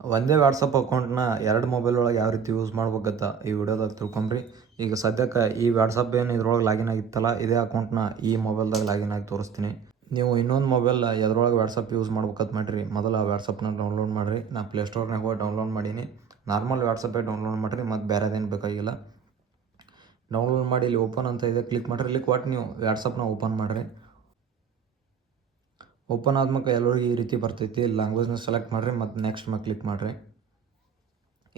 ಒಂದೇ ವಾಟ್ಸಪ್ ಅಕೌಂಟ್ನ ಎರಡು ಮೊಬೈಲ್ ಒಳಗೆ ಯಾವ ರೀತಿ ಯೂಸ್ ಮಾಡ್ಬೇಕಂತ ಈ ವಿಡಿಯೋದಾಗ ತಿಳ್ಕೊಂಬ್ರಿ. ಈಗ ಸದ್ಯಕ್ಕೆ ಈ ವಾಟ್ಸಪ್ ಏನು ಇದ್ರೊಳಗೆ ಲಾಗಿನ್ ಆಗಿತ್ತಲ್ಲ, ಇದೇ ಅಕೌಂಟ್ನ ಈ ಮೊಬೈಲ್ದಾಗ ಲಾಗಿನ್ ಆಗಿ ತೋರಿಸ್ತೀನಿ. ನೀವು ಇನ್ನೊಂದು ಮೊಬೈಲ್ ಎದ್ರೊಳಗೆ ವಾಟ್ಸಪ್ ಯೂಸ್ ಮಾಡ್ಬೇಕಂತ ಮಾಡಿರಿ, ಮೊದಲು ಆ ವಾಟ್ಸಪ್ನ ಡೌನ್ಲೋಡ್ ಮಾಡಿರಿ. ನಾನು ಪ್ಲೇಸ್ಟೋರ್ನಾಗ ಹೋಗಿ ಡೌನ್ಲೋಡ್ ಮಾಡೀನಿ. ನಾರ್ಮಲ್ ವಾಟ್ಸಪ್ಪೇ ಡೌನ್ಲೋಡ್ ಮಾಡಿರಿ, ಮತ್ತು ಬೇರೆದೇನು ಬೇಕಾಗಿಲ್ಲ. ಡೌನ್ಲೋಡ್ ಮಾಡಿ ಇಲ್ಲಿ ಓಪನ್ ಅಂತ ಇದೆ ಕ್ಲಿಕ್ ಮಾಡಿರಿ. ಇಲ್ಲಿ ಒಟ್ಟು ನೀವು ವಾಟ್ಸಪ್ನ ಓಪನ್ ಮಾಡಿರಿ. ಓಪನ್ ಆದ್ಮೇಲೆ ಎಲ್ಲರಿಗೂ ಈ ರೀತಿ ಬರ್ತೈತಿ. ಲ್ಯಾಂಗ್ವೇಜ್ನ ಸೆಲೆಕ್ಟ್ ಮಾಡಿರಿ ಮತ್ತು ನೆಕ್ಸ್ಟ್ ಮ್ಯಾಗೆ ಕ್ಲಿಕ್ ಮಾಡಿರಿ.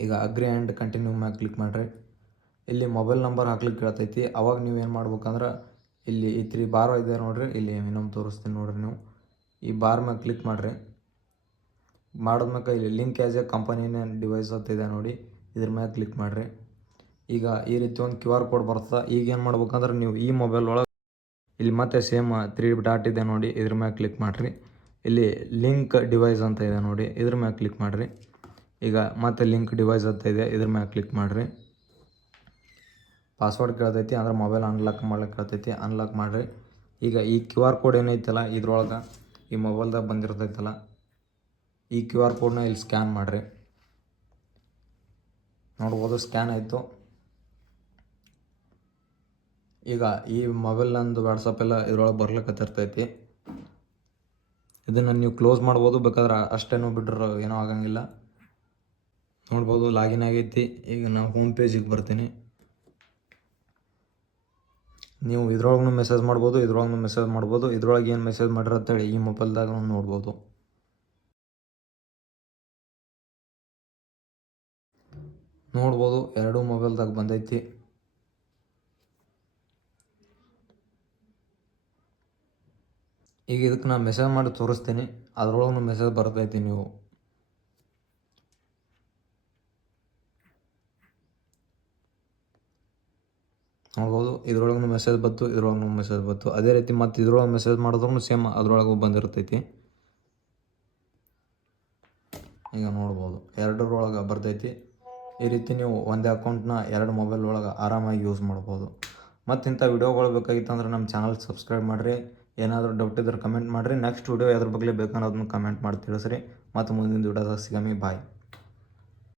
ಈಗ ಅಗ್ರಿ ಆ್ಯಂಡ್ ಕಂಟಿನ್ಯೂ ಮ್ಯಾಗೆ ಕ್ಲಿಕ್ ಮಾಡಿರಿ. ಇಲ್ಲಿ ಮೊಬೈಲ್ ನಂಬರ್ ಹಾಕ್ಲಿಕ್ಕೆ ಕೇಳ್ತೈತಿ. ಅವಾಗ ನೀವು ಏನು ಮಾಡ್ಬೇಕಂದ್ರೆ ಇಲ್ಲಿ ಈ 3 ಬಾರ್ ಇದೆ ನೋಡಿರಿ, ಇಲ್ಲಿ ಇನ್ನೊಂದು ತೋರಿಸ್ತೀನಿ ನೋಡಿರಿ. ನೀವು ಈ ಬಾರ್ ಮ್ಯಾಗೆ ಕ್ಲಿಕ್ ಮಾಡಿರಿ. ಮಾಡಿದ್ಮೇಲೆ ಇಲ್ಲಿ ಲಿಂಕ್ ಆ್ಯಸ್ ಎ ಕಂಪನಿನ ಡಿವೈಸ್ ಅಂತ ಇದೆ ನೋಡಿ, ಇದ್ರ ಮ್ಯಾಗೆ ಕ್ಲಿಕ್ ಮಾಡಿರಿ. ಈಗ ಈ ರೀತಿ ಒಂದು QR ಕೋಡ್ ಬರ್ತದೆ. ಈಗ ಏನು ಮಾಡ್ಬೇಕಂದ್ರೆ ನೀವು ಈ ಮೊಬೈಲ್ ಒಳಗೆ ಇಲ್ಲಿ ಮತ್ತೆ ಸೇಮ್ 3 ಡಾಟ್ ಇದೆ ನೋಡಿ, ಇದ್ರ ಮ್ಯಾಗೆ ಕ್ಲಿಕ್ ಮಾಡಿರಿ. ಇಲ್ಲಿ ಲಿಂಕ್ ಡಿವೈಸ್ ಅಂತ ಇದೆ ನೋಡಿ, ಇದ್ರ ಮ್ಯಾಗೆ ಕ್ಲಿಕ್ ಮಾಡಿರಿ. ಈಗ ಮತ್ತೆ ಲಿಂಕ್ ಡಿವೈಸ್ ಅಂತ ಇದೆ, ಇದ್ರ ಮ್ಯಾಗೆ ಕ್ಲಿಕ್ ಮಾಡಿರಿ. ಪಾಸ್ವರ್ಡ್ ಕೇಳ್ತೈತಿ, ಅಂದ್ರೆ ಮೊಬೈಲ್ ಅನ್ಲಾಕ್ ಮಾಡ್ಲಿಕ್ಕೆ ಕೇಳ್ತೈತಿ, ಅನ್ಲಾಕ್ ಮಾಡಿರಿ. ಈಗ ಈ QR ಕೋಡ್ ಏನೈತಲ್ಲ ಇದ್ರೊಳಗೆ ಈ ಮೊಬೈಲ್ದಾಗ ಬಂದಿರ್ತೈತಲ್ಲ, ಈ QR ಕೋಡ್ನ ಇಲ್ಲಿ ಸ್ಕ್ಯಾನ್ ಮಾಡಿರಿ. ನೋಡ್ಬೋದು ಸ್ಕ್ಯಾನ್ ಆಯಿತು. ಈಗ ಈ ಮೊಬೈಲ್ ನಂದು ವಾಟ್ಸಪ್ ಎಲ್ಲ ಇದ್ರೊಳಗೆ ಬರ್ಲಿಕ್ಕತ್ತಿರ್ತೈತಿ. ಇದನ್ನು ನೀವು ಕ್ಲೋಸ್ ಮಾಡ್ಬೋದು, ಬೇಕಾದ್ರೆ ಅಷ್ಟೇನೋ ಬಿಟ್ರೆ ಏನೂ ಆಗಂಗಿಲ್ಲ. ನೋಡ್ಬೋದು ಲಾಗಿನ್ ಆಗೈತಿ. ಈಗ ನಾನು ಹೋಮ್ ಪೇಜಿಗೆ ಬರ್ತೀನಿ. ನೀವು ಇದ್ರೊಳಗೂ ಮೆಸೇಜ್ ಮಾಡ್ಬೋದು, ಇದ್ರೊಳಗೆ ಏನು ಮೆಸೇಜ್ ಮಾಡಿರಿ ಅಂತೇಳಿ ಈ ಮೊಬೈಲ್ದಾಗ ನೋಡ್ಬೋದು. ಎರಡೂ ಮೊಬೈಲ್ದಾಗ ಬಂದೈತಿ. ಈಗ ಇದಕ್ಕೆ ನಾನು ಮೆಸೇಜ್ ಮಾಡಿ ತೋರಿಸ್ತೀನಿ, ಅದ್ರೊಳಗೂ ಮೆಸೇಜ್ ಬರ್ತೈತಿ. ನೀವು ನೋಡ್ಬೋದು ಇದ್ರೊಳಗೂ ಮೆಸೇಜ್ ಬಂತು, ಇದ್ರೊಳಗೂ ಮೆಸೇಜ್ ಬಂತು. ಅದೇ ರೀತಿ ಮತ್ತು ಇದ್ರೊಳಗೆ ಮೆಸೇಜ್ ಮಾಡಿದ್ರೂ ಸೇಮ್ ಅದ್ರೊಳಗೂ ಬಂದಿರ್ತೈತಿ. ಈಗ ನೋಡ್ಬೋದು ಎರಡರೊಳಗೆ ಬರ್ತೈತಿ. ಈ ರೀತಿ ನೀವು ಒಂದೇ ಅಕೌಂಟ್ನ 2 ಮೊಬೈಲ್ ಒಳಗೆ ಆರಾಮಾಗಿ ಯೂಸ್ ಮಾಡ್ಬೋದು. ಮತ್ತು ಇಂಥ ವಿಡಿಯೋಗಳು ಬೇಕಾಗಿತ್ತು ಅಂದ್ರೆ ನಮ್ಮ ಚಾನಲ್ ಸಬ್ಸ್ಕ್ರೈಬ್ ಮಾಡಿರಿ. ಏನಾದರೂ ಡೌಟ್ ಇದ್ರೆ ಕಮೆಂಟ್ ಮಾಡಿರಿ. ನೆಕ್ಸ್ಟ್ ವಿಡಿಯೋ ಎದ್ರ ಬಗ್ಗೆ ಬೇಕನ್ನೋದನ್ನು ಕಮೆಂಟ್ ಮಾಡಿ ತಿಳಿಸ್ರಿ. ಮತ್ತು ಮುಂದಿನ ವಿಡಿಯೋದಾಗ ಸಿಗಮಿ. ಬಾಯ್.